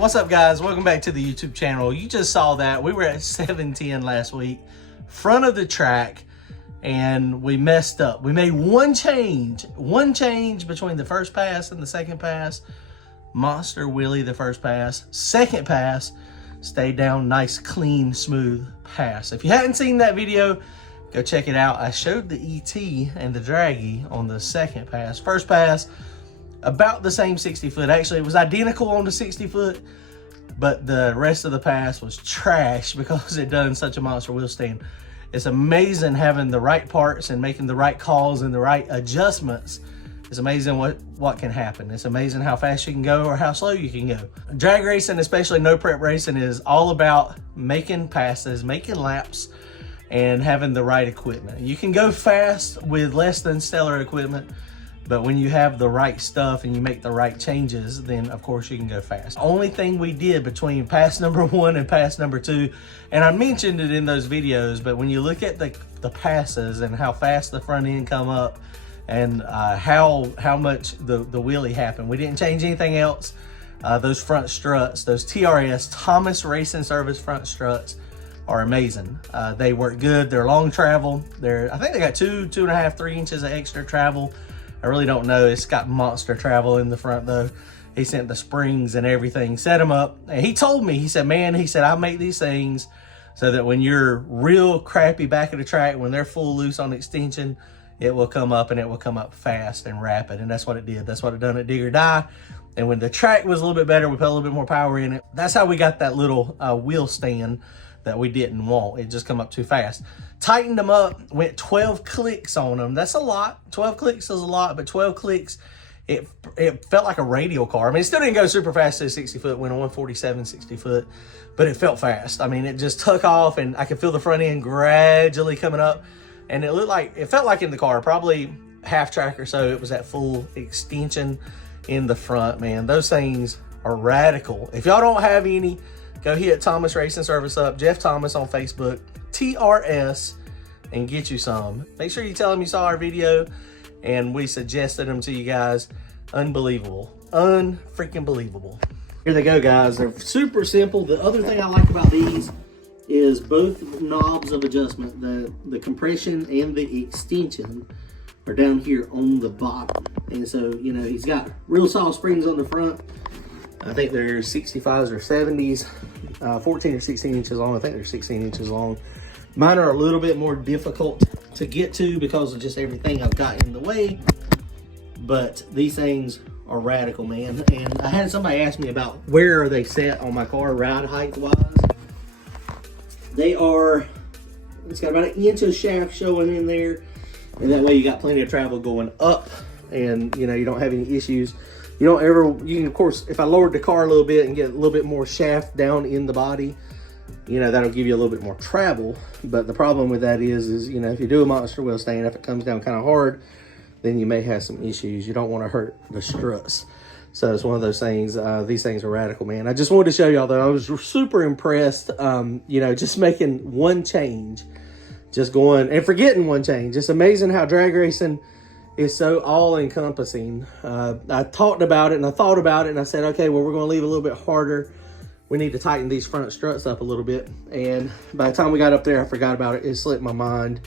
What's up, guys? Welcome back to the YouTube channel. You just saw that we were at 710 last week, front of the track, and we messed up. We made one change between the first pass and the second pass. Monster wheelie the first pass. Second pass, stayed down, nice, clean, smooth pass. If you hadn't seen that video, go check it out. I showed the ET and the draggy on the second pass. First pass, about the same 60 foot. Actually, it was identical on the 60 foot, but the rest of the pass was trash because it done such a monster wheel stand. It's amazing having the right parts and making the right calls and the right adjustments. It's amazing what can happen. It's amazing how fast you can go or how slow you can go. Drag racing, especially no prep racing, is all about making passes, making laps, and having the right equipment. You can go fast with less than stellar equipment, but when you have the right stuff and you make the right changes, then of course you can go fast. Only thing we did between pass number 1 and pass number 2, and I mentioned it in those videos, but when you look at the passes and how fast the front end come up and how much the wheelie happened, we didn't change anything else. Those front struts, those TRS, Thomas Racing Service front struts, are amazing. They work good. They're long travel. I think they got 2.5, 3 inches of extra travel. I really don't know. It's got monster travel in the front though. He sent the springs and everything, set them up. And he told me, he said, man, he said, I make these things so that when you're real crappy back of the track, when they're full loose on extension, it will come up and it will come up fast and rapid. And that's what it did. That's what it done at Dig or Die. And when the track was a little bit better, we put a little bit more power in it. That's how we got that little wheel stand that we didn't want. It just come up too fast. Tightened them up, went 12 clicks on them. That's a lot. 12 clicks is a lot, but 12 clicks, it felt like a radial car. I mean, it still didn't go super fast to a 60 foot, went on 147, 60 foot, but it felt fast. I mean, it just took off and I could feel the front end gradually coming up. And it felt like in the car, probably half track or so, it was at full extension in the front, man. Those things are radical. If y'all don't have any, go hit Thomas Racing Service up, Jeff Thomas on Facebook, TRS, and get you some. Make sure you tell them you saw our video and we suggested them to you guys. Unbelievable. Unfreaking believable. Here they go, guys. They're super simple. The other thing I like about these is both knobs of adjustment, the compression and the extension, are down here on the bottom. And so, you know, he's got real soft springs on the front. I think they're 65s or 70s, 14 or 16 inches long. I think they're 16 inches long. Mine are a little bit more difficult to get to because of just everything I've got in the way. But these things are radical, man. And I had somebody ask me about where are they set on my car ride height wise. They are, it's got about 1 inch of shaft showing in there. And that way you got plenty of travel going up and you know, you don't have any issues. You can, of course, if I lowered the car a little bit and get a little bit more shaft down in the body, you know, that'll give you a little bit more travel. But the problem with that is, you know, if you do a monster wheel stand, if it comes down kind of hard, then you may have some issues. You don't want to hurt the struts. So it's one of those things. These things are radical, man. I just wanted to show y'all though, I was super impressed, you know, just making one change, just going and forgetting one change. It's amazing how drag racing is so all-encompassing. I talked about it and I thought about it and I said, okay, well, we're going to leave a little bit harder. We need to tighten these front struts up a little bit. And by the time we got up there, I forgot about it. It slipped my mind.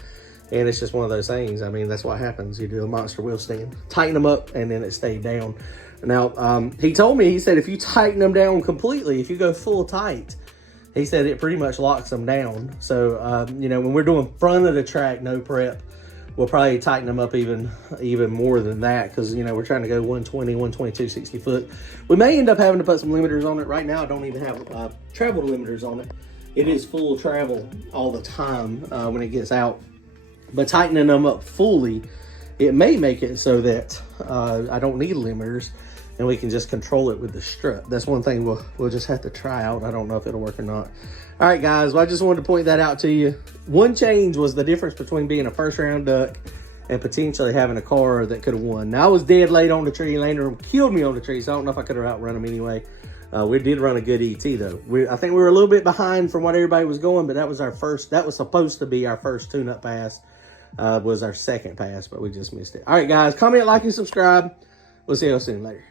And it's just one of those things. I mean, that's what happens. You do a monster wheel stand, tighten them up, and then it stayed down. Now, he told me, he said, if you tighten them down completely, if you go full tight, he said it pretty much locks them down. So, you know, when we're doing front of the track, no prep, we'll probably tighten them up even more than that because, you know, we're trying to go 120, 122, 60 foot. We may end up having to put some limiters on it. Right now, I don't even have travel limiters on it. It is full travel all the time when it gets out. But tightening them up fully, it may make it so that I don't need limiters and we can just control it with the strut. That's one thing we'll just have to try out. I don't know if it'll work or not. All right, guys, well, I just wanted to point that out to you. One change was the difference between being a first round duck and potentially having a car that could have won. Now, I was dead late on the tree. Lander killed me on the tree, so I don't know if I could have outrun him anyway. We did run a good ET though. I think we were a little bit behind from what everybody was going, but that was supposed to be our first tune-up pass. Was our second pass, but we just missed it. All right, guys, comment, like, and subscribe. We'll see you all soon. Later.